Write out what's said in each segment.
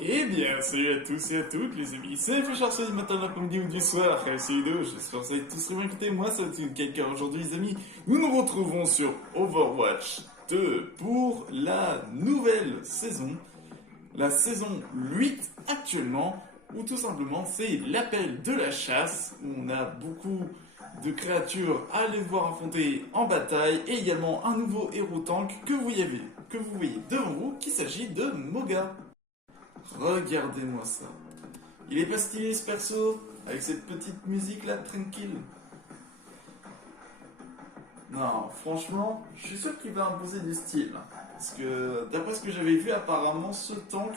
Eh bien, salut à tous et à toutes les amis, c'est Fécharson du matin, de l'après-midi ou du soir, c'est Ludo, j'espère que vous allez tous très bien écouter, moi ça va être quelqu'un aujourd'hui les amis, nous nous retrouvons sur Overwatch 2 pour la nouvelle saison, la saison 8 actuellement, où tout simplement c'est l'appel de la chasse, où on a beaucoup de créatures à aller voir affronter en bataille, et également un nouveau héros tank que vous voyez devant vous, qu'il s'agit de Moga. Regardez-moi ça. Il est pas stylé ce perso, avec cette petite musique là tranquille. Non, franchement, je suis sûr qu'il va imposer du style. Parce que d'après ce que j'avais vu, apparemment ce tank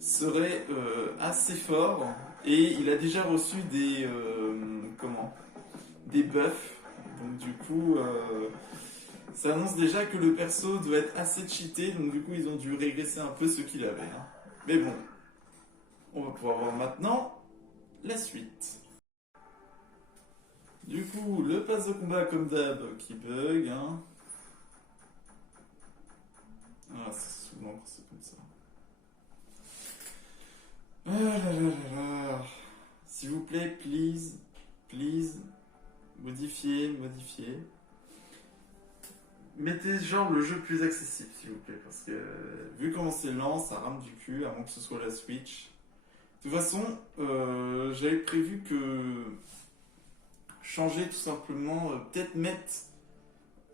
serait assez fort. Et il a déjà reçu des. Comment Des buffs. Donc du coup, ça annonce déjà que le perso doit être assez cheaté. Donc du coup, ils ont dû régresser un peu ce qu'il avait, hein. Mais bon, on va pouvoir voir maintenant la suite. Du coup, le pass de combat comme d'hab qui bug, hein. Ah, c'est souvent quand c'est comme ça. Ah là là là là. S'il vous plaît, please, modifiez. Mettez genre le jeu plus accessible, s'il vous plaît, parce que vu comment c'est lent, ça rame du cul, à moins que ce soit la Switch. De toute façon, j'avais prévu que changer tout simplement, peut-être mettre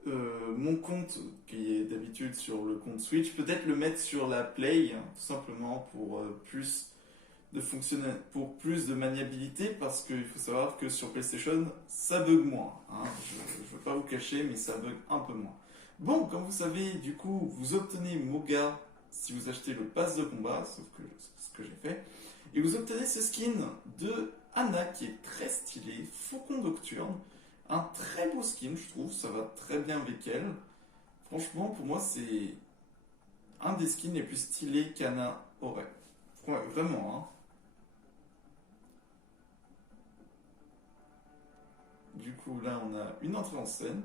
mon compte, qui est d'habitude sur le compte Switch, peut-être le mettre sur la Play, hein, tout simplement pour pour plus de maniabilité, parce qu'il faut savoir que sur PlayStation, ça bug moins, hein. Je ne veux pas vous cacher, mais ça bug un peu moins. Bon, comme vous savez, du coup, vous obtenez Moga si vous achetez le pass de combat, sauf que c'est ce que j'ai fait, et vous obtenez ce skin de Anna qui est très stylé, Faucon Nocturne, un très beau skin, je trouve, ça va très bien avec elle. Franchement, pour moi, c'est un des skins les plus stylés qu'Anna aurait. Ouais, vraiment, hein. Du coup, là, on a une entrée en scène.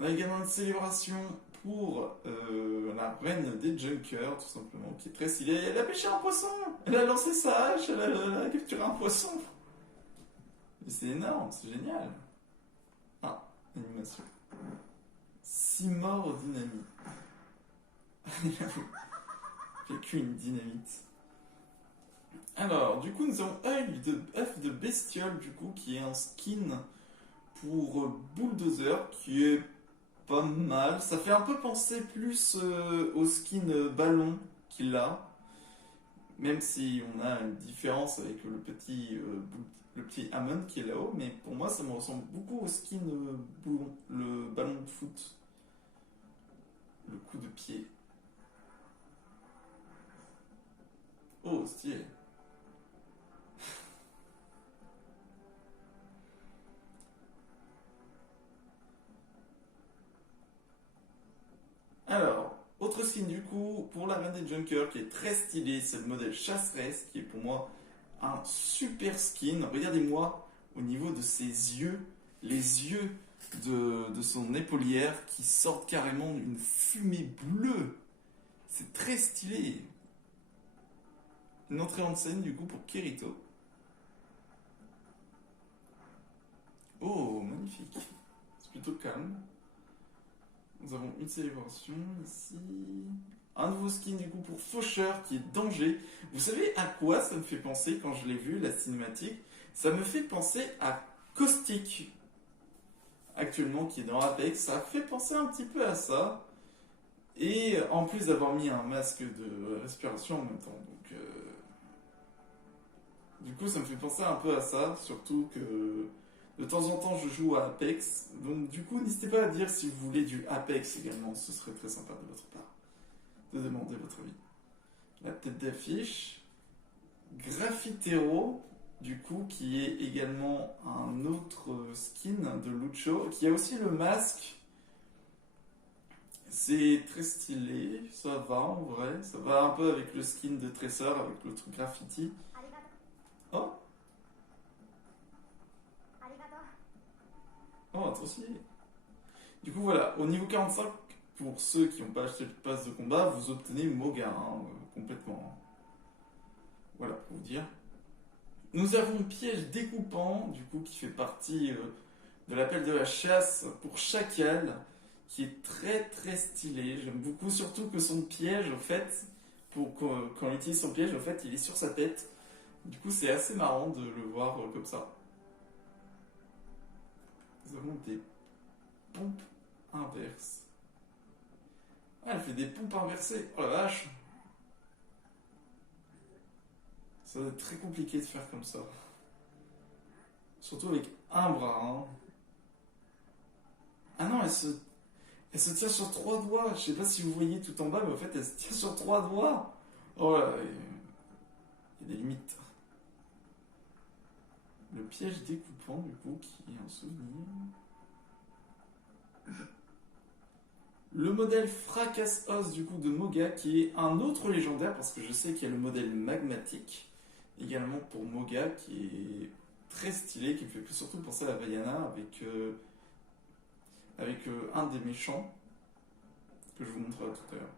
On a également une célébration pour la reine des Junkers, tout simplement, qui est très stylée. Elle a pêché un poisson. Elle a lancé sa hache, elle a capturé un poisson. Mais c'est énorme, c'est génial. Ah, animation. 6 morts dynamite. Il a fait qu'une dynamite. Alors, du coup, nous avons œuf de bestiole, du coup, qui est un skin pour Bulldozer, qui est pas mal. Ça fait un peu penser plus au skin ballon qu'il a, même si on a une différence avec le petit Hammond qui est là-haut, mais pour moi, ça me ressemble beaucoup au skin boulon, le ballon de foot, le coup de pied. Oh, stylé. Alors, autre skin du coup, pour la reine des Junkers qui est très stylé, c'est le modèle chasseresse qui est pour moi un super skin. Regardez-moi au niveau de ses yeux, les yeux de son épaulière qui sortent carrément d'une fumée bleue. C'est très stylé. Une entrée en scène du coup pour Kirito. Oh, magnifique. C'est plutôt calme. Nous avons une célébration ici. Un nouveau skin du coup pour Faucheur qui est danger. Vous savez à quoi ça me fait penser quand je l'ai vu, la cinématique? Ça me fait penser à Caustic, actuellement qui est dans Apex. Ça fait penser un petit peu à ça. Et en plus d'avoir mis un masque de respiration en même temps. Donc, du coup, ça me fait penser un peu à ça. Surtout que de temps en temps, je joue à Apex. Donc, du coup, n'hésitez pas à dire si vous voulez du Apex également. Ce serait très sympa de votre part de demander votre avis. La tête d'affiche. Graffitero, du coup, qui est également un autre skin de Lucho, qui a aussi le masque. C'est très stylé, ça va en vrai, ça va un peu avec le skin de Tracer, avec l'autre graffiti. Oh, oh, trop stylé. Du coup, voilà, au niveau 45, pour ceux qui n'ont pas acheté le pass de combat, vous obtenez Moga, hein, complètement. Voilà, pour vous dire. Nous avons Piège découpant, du coup, qui fait partie de l'appel de la chasse pour Chacal, qui est très très stylé. J'aime beaucoup, surtout que son piège, au fait, quand on utilise son piège, au fait, il est sur sa tête. Du coup, c'est assez marrant de le voir comme ça. Nous avons des pompes inverses. Ah, elle fait des pompes inversées. Oh la vache! Ça va être très compliqué de faire comme ça. Surtout avec un bras, hein. Ah non, elle se tient sur trois doigts. Je sais pas si vous voyez tout en bas, mais en fait, elle se tient sur trois doigts. Oh là, il y a des limites. Le piège découpant, du coup, qui est un souvenir. Le modèle Fracasse-Os, du coup, de Moga, qui est un autre légendaire, parce que je sais qu'il y a le modèle magmatique, également pour Moga, qui est très stylé, qui me fait surtout penser à la Vaiana, avec un des méchants, que je vous montrerai tout à l'heure.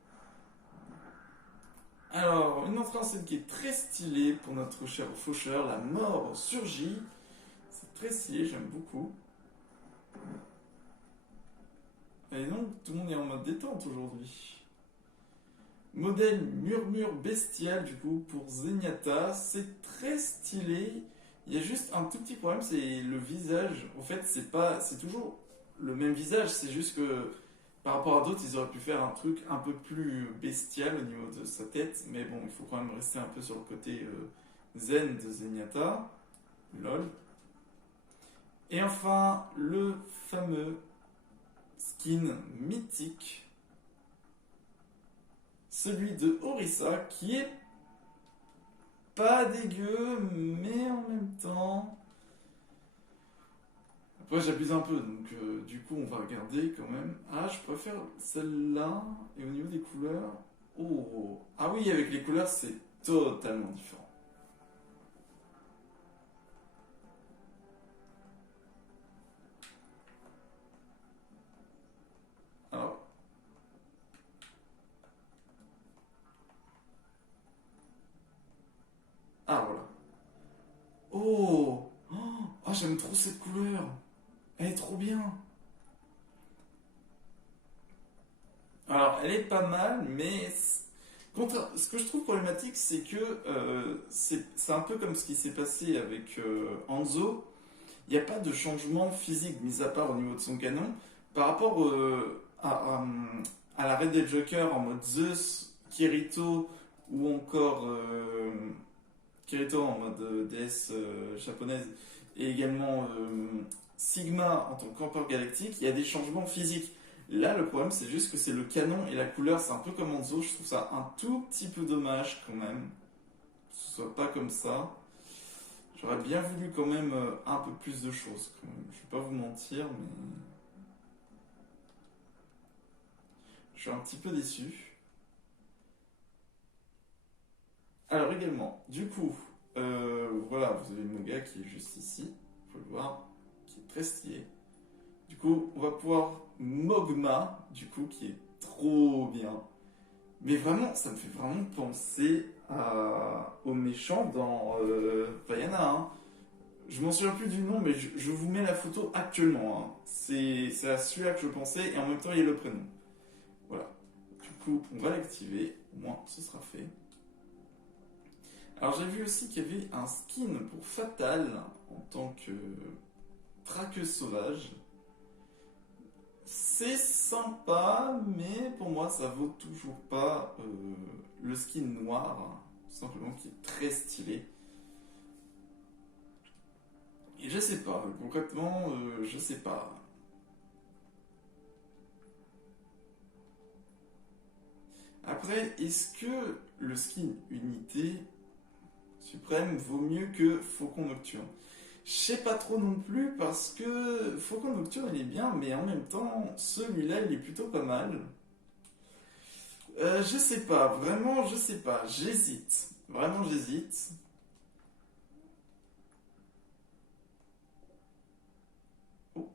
Alors, une entrée en scène qui est très stylée pour notre cher faucheur, la mort surgit. C'est très stylé, j'aime beaucoup. Et donc, tout le monde est en mode détente aujourd'hui. Modèle murmure bestial, du coup, pour Zenyatta. C'est très stylé. Il y a juste un tout petit problème, c'est le visage. En fait, c'est toujours le même visage, c'est juste que par rapport à d'autres, ils auraient pu faire un truc un peu plus bestial au niveau de sa tête. Mais bon, il faut quand même rester un peu sur le côté zen de Zenyatta. Lol. Et enfin, le fameux skin mythique, celui de Orisa, qui est pas dégueu, mais en même temps... Après j'abuse un peu, donc du coup on va regarder quand même. Ah, je préfère celle-là, et au niveau des couleurs... Oh, ah oui, avec les couleurs c'est totalement différent. Alors, ah voilà. Oh, oh, ah, j'aime trop cette couleur. Elle est trop bien. Alors, elle est pas mal, mais ce que je trouve problématique, c'est que c'est un peu comme ce qui s'est passé avec Hanzo. Il n'y a pas de changement physique, mis à part au niveau de son canon, par rapport à la Red Dead Joker en mode Zeus, Kirito, ou encore Kirito en mode déesse japonaise, et également Sigma en tant qu'empereur galactique. Il y a des changements physiques. Là, le problème, c'est juste que c'est le canon et la couleur, c'est un peu comme Hanzo. Je trouve ça un tout petit peu dommage quand même, que ce soit pas comme ça. J'aurais bien voulu quand même un peu plus de choses, quand même. Je vais pas vous mentir, mais je suis un petit peu déçu. Alors également, du coup, voilà, vous avez mon gars qui est juste ici, vous pouvez le voir, qui est très stylé. Du coup, on va pouvoir Mogma, du coup, qui est trop bien. Mais vraiment, ça me fait vraiment penser au méchant dans Vaiana, hein. Je m'en souviens plus du nom, mais je vous mets la photo actuellement, hein. C'est à celui-là que je pensais, et en même temps, il y a le prénom. Voilà. Du coup, on va l'activer, au moins, ce sera fait. Alors, j'ai vu aussi qu'il y avait un skin pour Fatal, en tant que traqueuse sauvage. C'est sympa, mais pour moi, ça vaut toujours pas le skin noir, hein, tout simplement, qui est très stylé. Et je sais pas, concrètement, je sais pas. Après, est-ce que le skin unité suprême vaut mieux que Faucon Nocturne? Je sais pas trop non plus parce que Faucon Nocturne il est bien, mais en même temps, celui-là il est plutôt pas mal. Je sais pas, vraiment je sais pas, j'hésite. Vraiment j'hésite. Oh,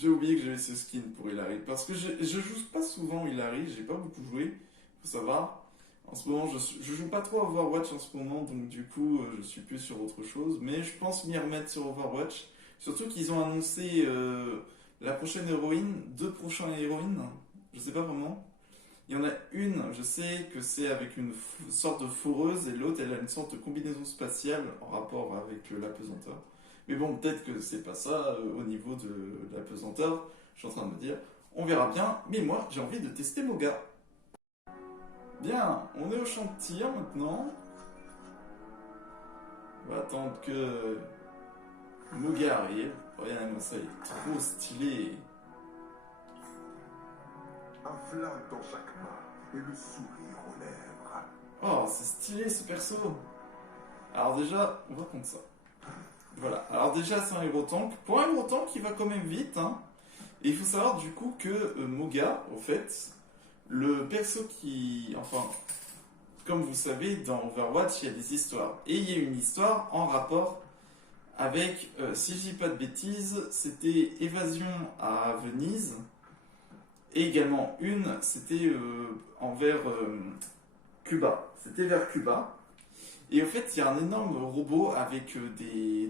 J'ai oublié que j'avais ce skin pour Hilary. Parce que je joue pas souvent Hilary, j'ai pas beaucoup joué, faut savoir. En ce moment, je joue pas trop à Overwatch en ce moment, donc du coup, je suis plus sur autre chose. Mais je pense m'y remettre sur Overwatch. Surtout qu'ils ont annoncé la prochaine héroïne, deux prochaines héroïnes, je sais pas vraiment. Il y en a une, je sais que c'est avec une sorte de foreuse, et l'autre, elle a une sorte de combinaison spatiale en rapport avec l'apesanteur. Mais bon, peut-être que c'est pas ça au niveau de l'apesanteur. Je suis en train de me dire, on verra bien. Mais moi, j'ai envie de tester Moga. Bien, on est au champ de tir maintenant. On va attendre que Moga arrive. Regardez-moi ça, il est trop stylé. Un flingue dans chaque main et le sourire aux lèvres. Oh, c'est stylé ce perso. Alors déjà, on va prendre ça. Voilà, alors déjà c'est un héros tank. Pour un héros tank, il va quand même vite. Hein. Et il faut savoir du coup que Moga, au fait, le perso qui... Enfin, comme vous savez, dans Overwatch, il y a des histoires. Et il y a une histoire en rapport avec, si je dis pas de bêtises, c'était Évasion à Venise. Et également une, c'était envers Cuba. C'était vers Cuba. Et au fait, il y a un énorme robot avec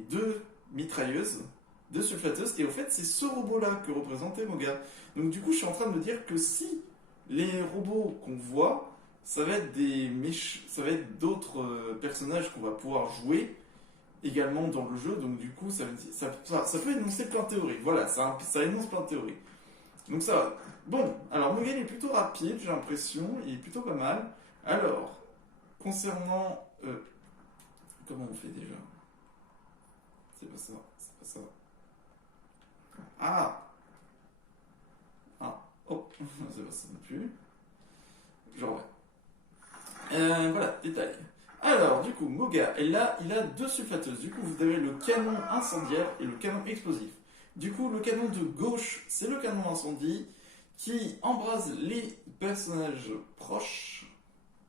deux mitrailleuses, deux sulfateuses. Et au fait, c'est ce robot-là que représentait Moga. Donc du coup, je suis en train de me dire que si les robots qu'on voit, ça va être d'autres personnages qu'on va pouvoir jouer également dans le jeu. Donc du coup, ça peut énoncer plein de théories. Voilà, ça énonce plein de théories. Donc ça va. Bon, alors Moga il est plutôt rapide, j'ai l'impression, il est plutôt pas mal. Alors, concernant... comment on fait déjà? C'est pas ça, c'est pas ça. Ah! Ah, oh, c'est pas ça non plus. Genre, ouais. Voilà, détail. Alors, du coup, Moga, et là, il a deux sulfateuses. Du coup, vous avez le canon incendiaire et le canon explosif. Du coup, le canon de gauche, c'est le canon incendie qui embrase les personnages proches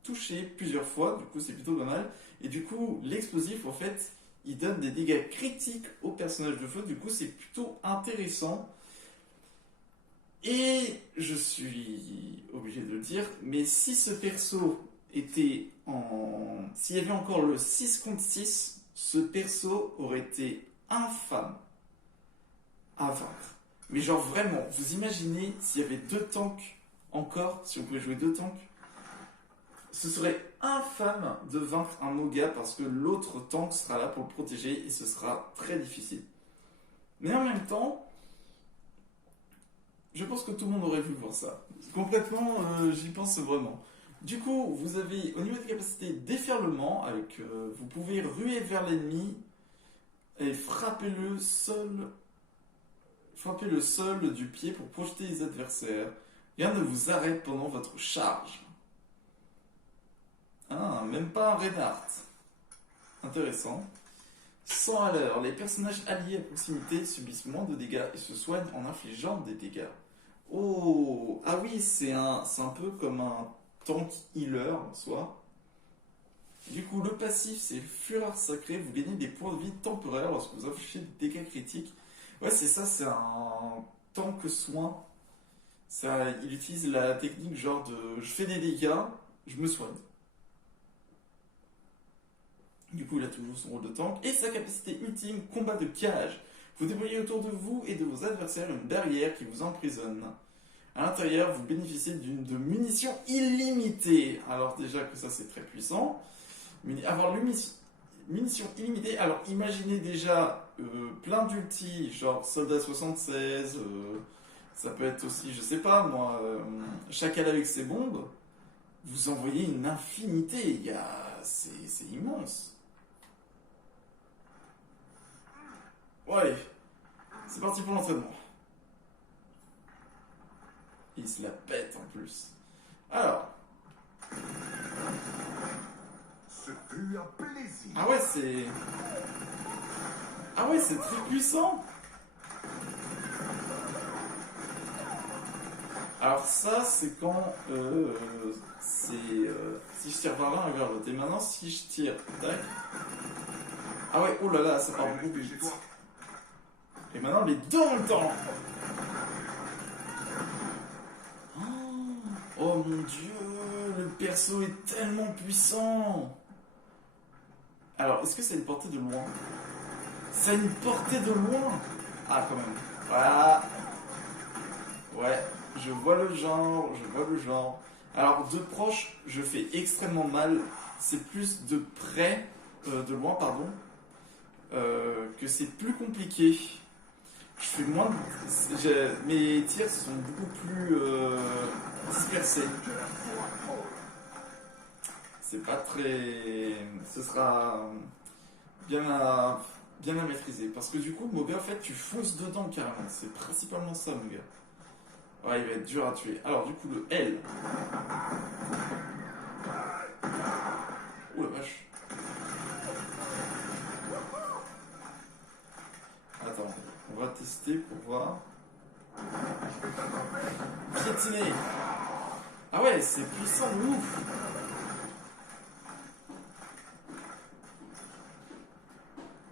touchés plusieurs fois. Du coup, c'est plutôt pas mal. Et du coup, l'explosif, en fait, il donne des dégâts critiques aux personnages de feu. Du coup, c'est plutôt intéressant. Et je suis obligé de le dire, mais si ce perso était en... S'il y avait encore le 6 contre 6, ce perso aurait été infâme à vaincre. Mais genre vraiment, vous imaginez s'il y avait deux tanks encore, si on pouvait jouer deux tanks, ce serait infâme de vaincre un Moga parce que l'autre tank sera là pour le protéger et ce sera très difficile. Mais en même temps, je pense que tout le monde aurait voulu voir ça. Complètement, j'y pense vraiment. Du coup, vous avez au niveau des capacités déferlement, avec, vous pouvez ruer vers l'ennemi et frapper le sol du pied pour projeter les adversaires. Rien ne vous arrête pendant votre charge. Ah, même pas un Reinhardt. Intéressant. 100 à l'heure. Les personnages alliés à proximité subissent moins de dégâts et se soignent en infligeant des dégâts. Oh, ah oui, c'est un peu comme un tank healer en soi. Du coup, le passif, c'est Fureur Sacrée. Vous gagnez des points de vie temporaires lorsque vous infligez des dégâts critiques. Ouais, c'est ça, c'est un tank soin. Ça, il utilise la technique genre de je fais des dégâts, je me soigne. Du coup, il a toujours son rôle de tank. Et sa capacité ultime, combat de cage. Vous déployez autour de vous et de vos adversaires une barrière qui vous emprisonne. À l'intérieur, vous bénéficiez de munitions illimitées. Alors déjà que ça, c'est très puissant. Avoir munitions illimitées, alors imaginez déjà plein d'ultis, genre Soldat 76, ça peut être aussi, je sais pas moi, Chacal avec ses bombes. Vous envoyez une infinité, c'est immense. Ouais, c'est parti pour l'entraînement. Il se la pète en plus. Alors. Ce fut un plaisir. Ah ouais, c'est... Ah ouais, c'est très puissant. Alors ça, c'est quand... si je tire par l'un et vers l'autre. Et maintenant, si je tire... Tac. Ah ouais, oh là là, ça part beaucoup plus vite. Et maintenant, les deux en même temps. Oh mon dieu, le perso est tellement puissant. Alors, est-ce que ça a une portée de loin? Ça a une portée de loin. Ah, quand même. Voilà. Ouais, je vois le genre, je vois le genre. Alors, de proche, je fais extrêmement mal. C'est plus de près, de loin, pardon, que c'est plus compliqué. Je fais moins mes tirs sont beaucoup plus dispersés. C'est pas très... Ce sera bien à maîtriser. Parce que du coup, Moga, en fait, tu fonces dedans carrément. C'est principalement ça, Moga. Ouais, il va être dur à tuer. Alors, du coup, le L. Oh la vache. Attends, on va tester pour voir. Piétiner. Ah ouais, c'est puissant de ouf.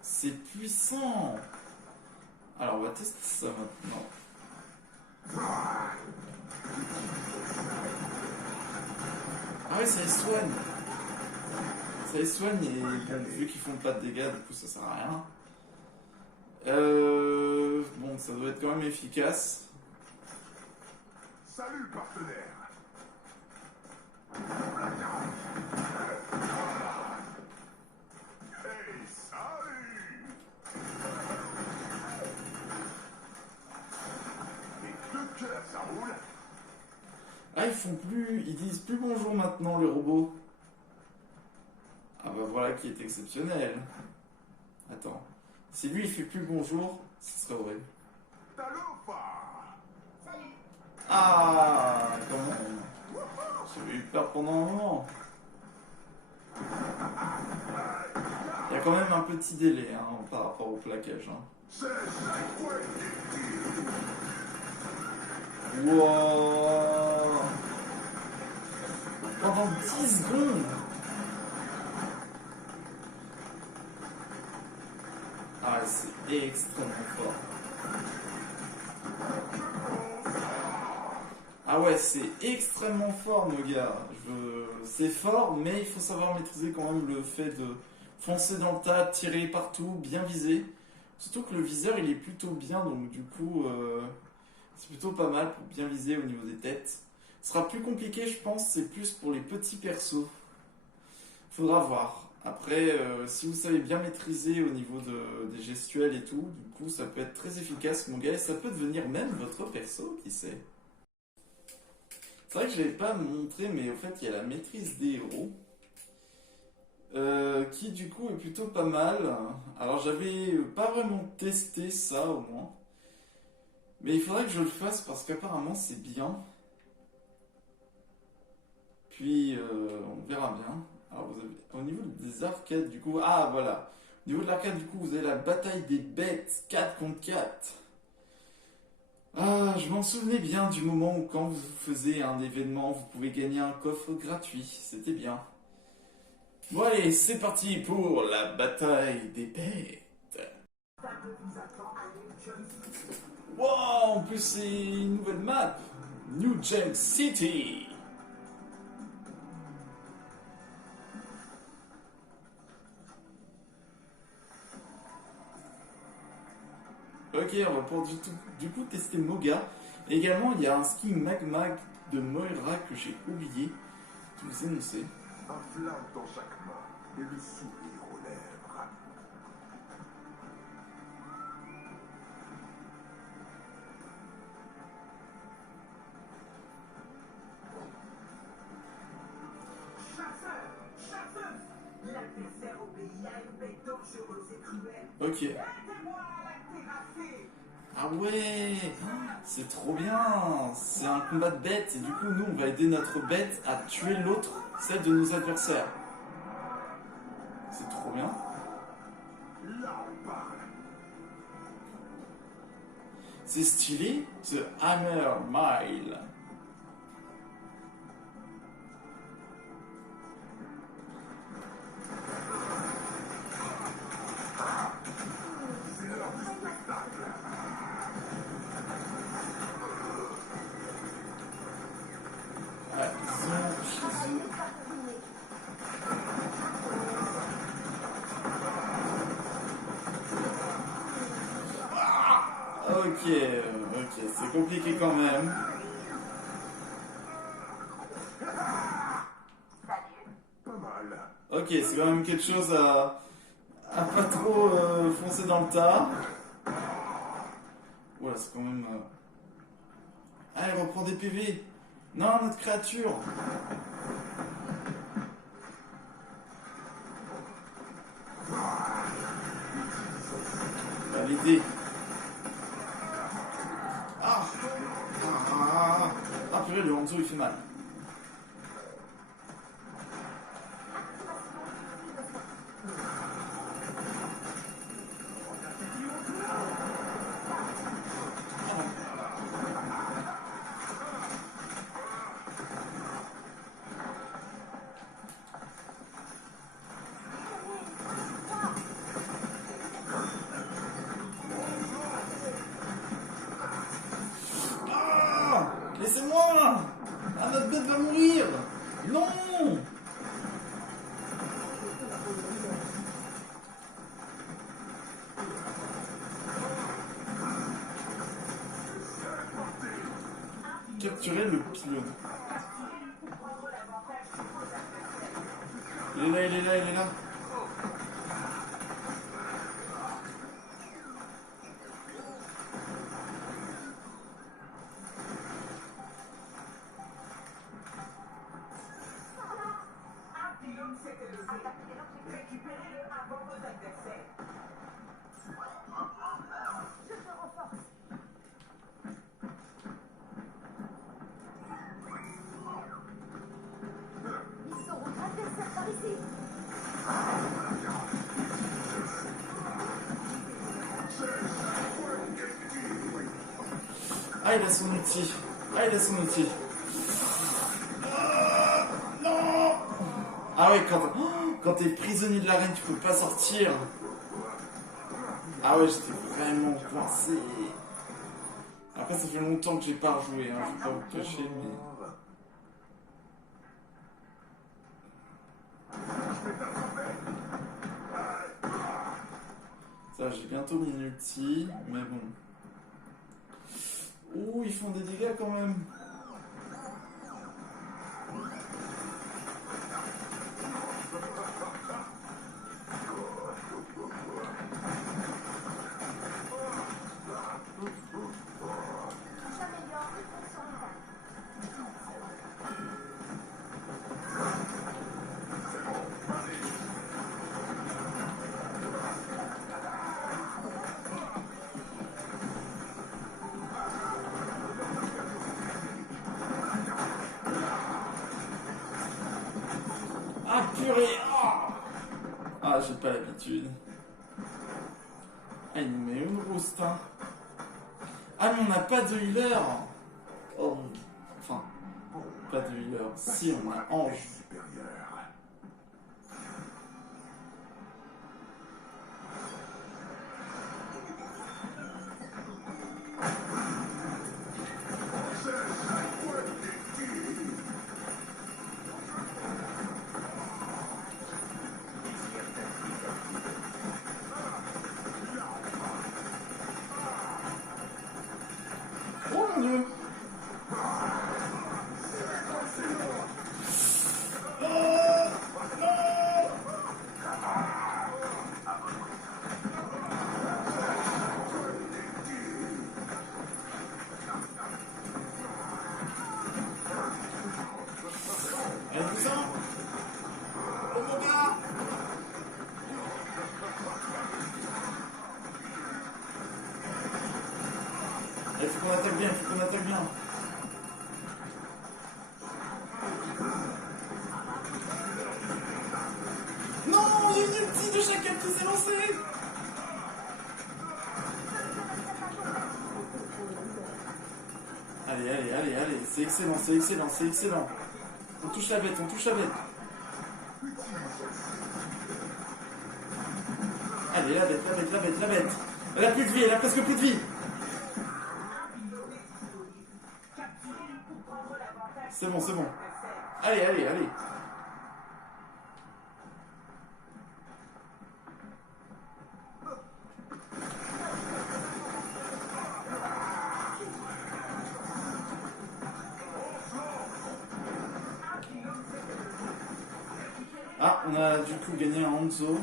C'est puissant. Alors, on va tester ça maintenant. Ah ouais, ça les soigne. Ça les soigne et bon, vu qu'ils font pas de dégâts, du coup ça sert à rien. Bon, ça doit être quand même efficace. Salut, partenaire. Hey, salut. Et de cœur, ça roule. Ah, ils disent plus bonjour maintenant, les robots. Ah bah voilà qui est exceptionnel. Attends, si lui il fait plus bonjour, ce serait horrible. Ah, comment? J'avais eu peur pendant un moment. Il y a quand même un petit délai hein, par rapport au plaquage. Hein. Wow. Pendant 10 secondes. Ah, c'est extrêmement fort. Ah ouais, c'est extrêmement fort, mon gars. C'est fort, mais il faut savoir maîtriser quand même le fait de foncer dans le tas, tirer partout, bien viser. Surtout que le viseur, il est plutôt bien, donc du coup, c'est plutôt pas mal pour bien viser au niveau des têtes. Ce sera plus compliqué, je pense, c'est plus pour les petits persos. Faudra voir. Après, si vous savez bien maîtriser au niveau des gestuels et tout, du coup, ça peut être très efficace, mon gars, et ça peut devenir même votre perso, qui sait. C'est vrai que je ne l'avais pas montré, mais en fait, il y a la maîtrise des héros, qui du coup est plutôt pas mal. Alors, j'avais pas vraiment testé ça, au moins. Mais il faudrait que je le fasse, parce qu'apparemment, c'est bien. Puis, on verra bien. Alors, vous avez, au niveau des arcades, du coup... Ah, voilà. Au niveau de l'arcade, du coup, vous avez la bataille des bêtes, 4 contre 4. Ah, je m'en souvenais bien du moment où quand vous faisiez un événement, vous pouvez gagner un coffre gratuit. C'était bien. Bon allez, c'est parti pour la bataille des bêtes. Wow, en plus c'est une nouvelle map. New Junk City. Ok, on va pour du coup tester Moga. Et également, il y a un skin Magma de Moira que j'ai oublié de vous énoncer. Un flingue dans chaque main et le sourire aux lèvres. Chasseuse, l'adversaire obéit à une bête dangereuse et cruelle. Ok. Aidez-moi à la terrasser. Ah ouais, c'est trop bien. C'est un combat de bêtes et du coup nous on va aider notre bête à tuer l'autre, celle de nos adversaires. C'est trop bien. Là, on parle. C'est stylé, The Hammer Mile. C'est l'heure du spectacle. Ouais, Ok, ok, c'est compliqué quand même. Pas mal. Ok, c'est quand même quelque chose à pas trop foncer dans le tas. Ouais, c'est quand même... Allez, reprends des PV. Non, notre créature. Bah, l'idée. Ah. Ah, purée, le Hanzo, il fait mal. Laissez-moi! Ah, notre bête va mourir! Non! Capturer le pylône. Il est là, il est là, il est là. Récupérez-le avant vos adversaires. Je te renforce. Ils sauront adversaires par ici. Ah, il a son outil. Ah, il a son outil. Non! Ah ouais, quand t'es prisonnier de l'arène, tu peux pas sortir. Ah ouais, j'étais vraiment coincé. Après, ça fait longtemps que j'ai pas rejoué, hein, je vais pas vous cacher, mais... Ça, j'ai bientôt mis une ulti, mais bon. Ouh, ils font des dégâts quand même. J'améliore les fonctions vitales. Ah purée! Ah, j'ai pas l'habitude. Ah, il nous met une rouste, hein. Ah, mais on n'a pas de healer! Oh, enfin, pas de healer. Si, on a Ange. Supérieur. Oh mon dieu! Allez, puissant! Oh mon gars! Il faut qu'on attaque bien, il faut qu'on attaque bien. Non, il y a une ulti de chacun qui s'est lancé. Allez, allez, allez, allez, c'est excellent, c'est excellent, c'est excellent. On touche la bête, on touche la bête. Allez, la bête, la bête, la bête, la bête. Elle a plus de vie, elle a presque plus de vie. C'est bon, c'est bon. Allez, allez, allez. Ah, on a du coup gagné un Hanzo.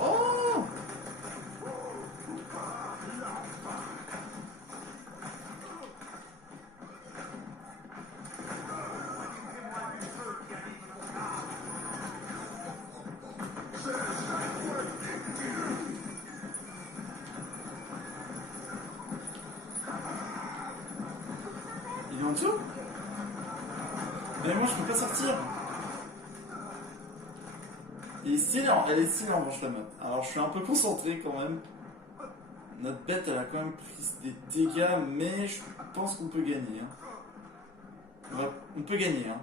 Oh! Il est en dessous? Mais moi je peux pas sortir. Elle est stylée en revanche la map. Alors je suis un peu concentré quand même. Notre bête elle a quand même pris des dégâts, mais je pense qu'on peut gagner. Hein. On peut gagner. Hein.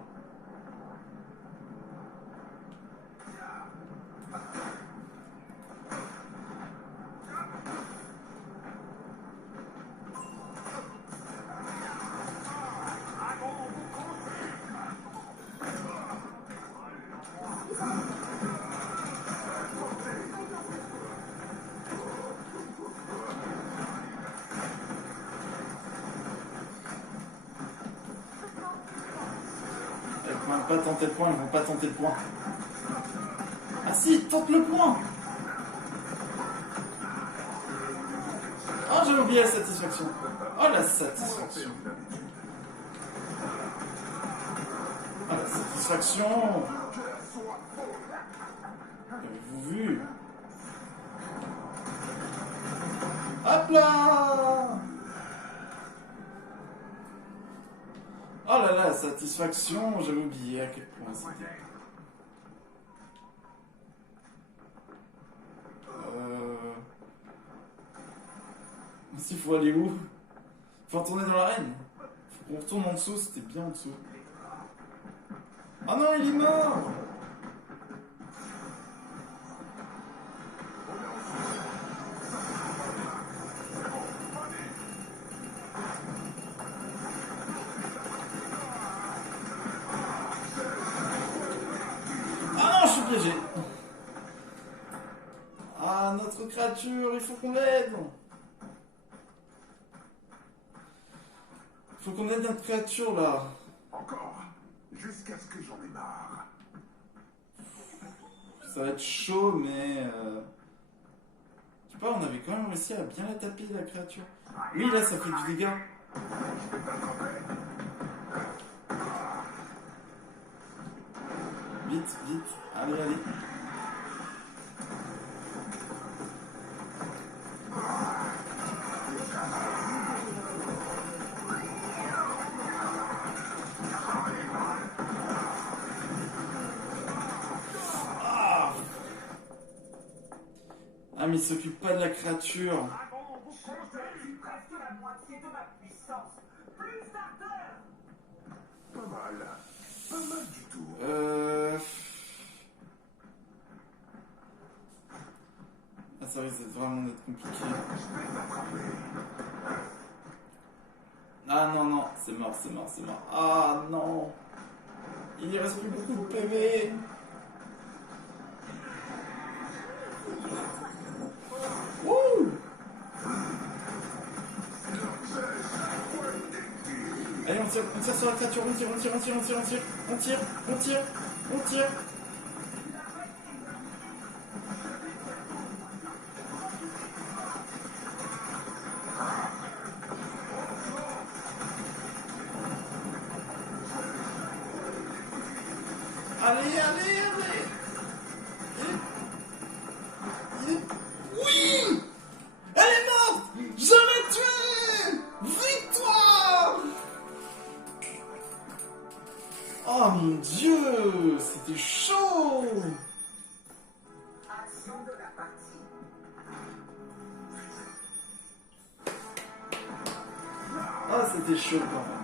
Ils vont pas tenter le point, ils vont pas tenter le point. Ah si, tente le point! Oh, j'ai oublié la satisfaction. Oh, la satisfaction. Oh, la satisfaction. Avez-vous vu? Hop là! Oh là là, satisfaction, j'avais oublié à quel point c'était. Il faut aller où? Faut retourner dans l'arène. Faut qu'on retourne en dessous, c'était bien en dessous. Ah non, il est mort! Ah non, je suis piégé! Ah, notre créature, il faut qu'on l'aide! Faut qu'on aide notre créature là. Encore, jusqu'à ce que j'en ai marre. Ça va être chaud, mais... Je sais pas, on avait quand même réussi à bien la taper, la créature. Oui, là, ça fait du dégât. Vite, vite. Allez, allez. Ah, mais il s'occupe pas de la créature. J'ai presque la moitié de ma puissance. Plus d'ardeur. Pas mal. Pas mal du tout. Ah, ça risque vraiment d'être compliqué. Je vais t'attraper. Ah non, non, c'est mort, c'est mort, c'est mort. Ah non. Il ne reste plus beaucoup de PV. Wouh! Allez, on tire sur la créature, on tire. Allez. Oui! Elle est morte! Je l'ai tuée! Victoire! Oh mon Dieu! C'était chaud! Action de la partie. Ah, c'était chaud quand même.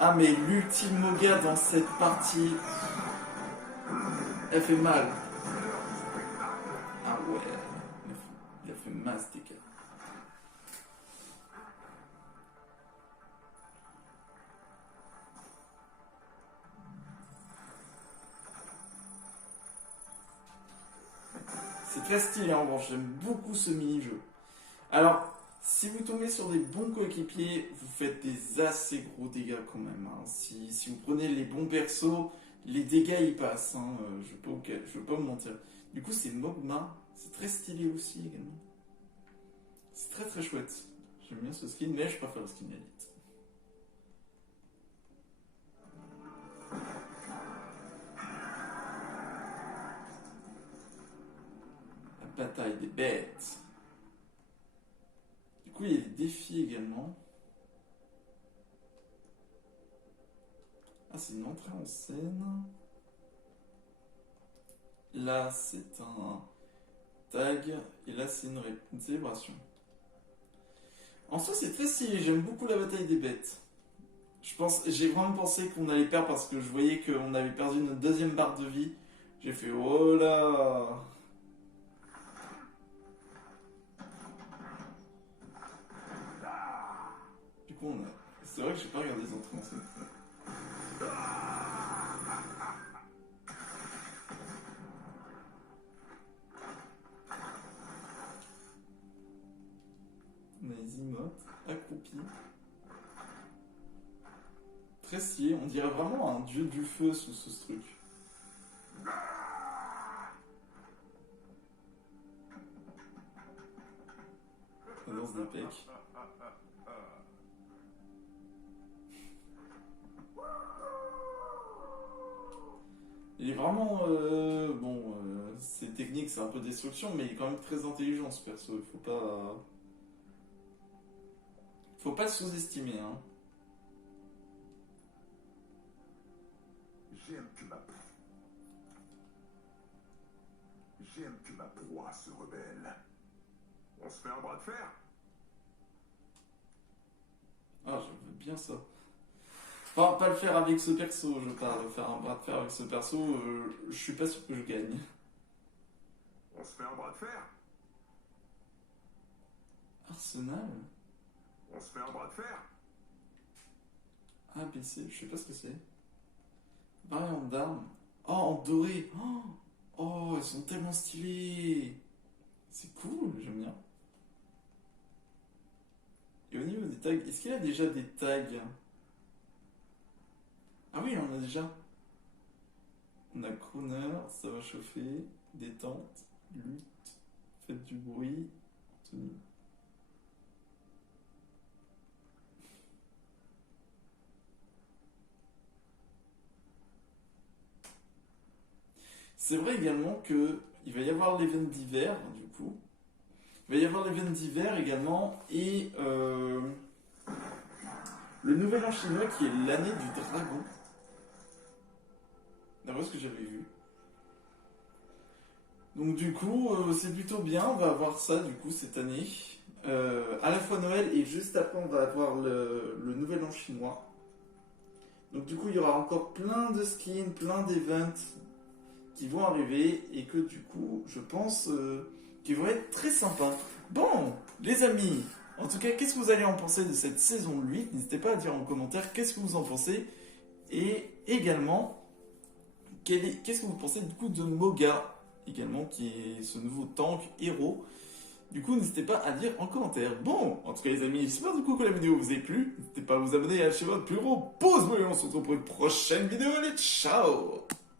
Ah, mais l'ultime Moga dans cette partie, elle fait mal. Ah ouais, il a fait mal ce dégât. C'est très stylé en revanche, j'aime beaucoup ce mini-jeu. Alors, Si vous tombez sur des bons coéquipiers, vous faites des assez gros dégâts quand même. Hein. Si vous prenez les bons persos, les dégâts ils passent. Hein. Je veux pas me mentir. Du coup, c'est Mogma. C'est très stylé aussi également. C'est très très chouette. J'aime bien ce skin, mais je préfère le skin Elite. La bataille des bêtes. Du coup, il y a des défis également. Ah, c'est une entrée en scène. Là, c'est un tag. Et là, c'est une célébration. En soi, c'est très stylé. J'aime beaucoup la bataille des bêtes. J'ai vraiment pensé qu'on allait perdre parce que je voyais qu'on avait perdu notre deuxième barre de vie. J'ai fait oh là. Du coup, c'est vrai que j'ai pas regardé les entrées en scène. On a les emotes accroupis. Très stylé, on dirait vraiment un dieu du feu sous ce truc. La danse des pecs. Il est vraiment c'est technique, c'est un peu destruction, mais il est quand même très intelligent ce perso. Il faut pas le sous-estimer, hein. J'aime que ma proie se rebelle. On se fait un bras de fer? Ah, je veux bien ça. Enfin, pas le faire avec ce perso, je parle. Faire un bras de fer avec ce perso, je suis pas sûr que je gagne. On se fait un bras de fer? Arsenal? On se fait un bras de fer? ABC, je sais pas ce que c'est. Variante d'armes. Oh, en doré. Oh, ils sont tellement stylés. C'est cool, j'aime bien. Et au niveau des tags, est-ce qu'il y a déjà des tags? Ah oui, on en a déjà. On a crooner, ça va chauffer, détente, lutte, faites du bruit, tenue. C'est vrai également que il va y avoir l'event d'hiver, du coup. Il va y avoir l'event d'hiver également et le nouvel an chinois qui est l'année du dragon. D'après ce que j'avais vu. Donc du coup, c'est plutôt bien, on va avoir ça du coup cette année. À la fois Noël et juste après on va avoir le nouvel an chinois. Donc du coup il y aura encore plein de skins, plein d'events qui vont arriver et que du coup je pense qu'ils vont être très sympas. Bon, les amis, en tout cas qu'est-ce que vous allez en penser de cette saison 8? N'hésitez pas à dire en commentaire qu'est-ce que vous en pensez. Et également, qu'est-ce que vous pensez du coup de Moga, également, qui est ce nouveau tank héros. Du coup, n'hésitez pas à dire en commentaire. Bon, en tout cas les amis, j'espère du coup que la vidéo vous a plu. N'hésitez pas à vous abonner et à lâcher votre plus gros pouce bleu. Et on se retrouve pour une prochaine vidéo. Allez, ciao!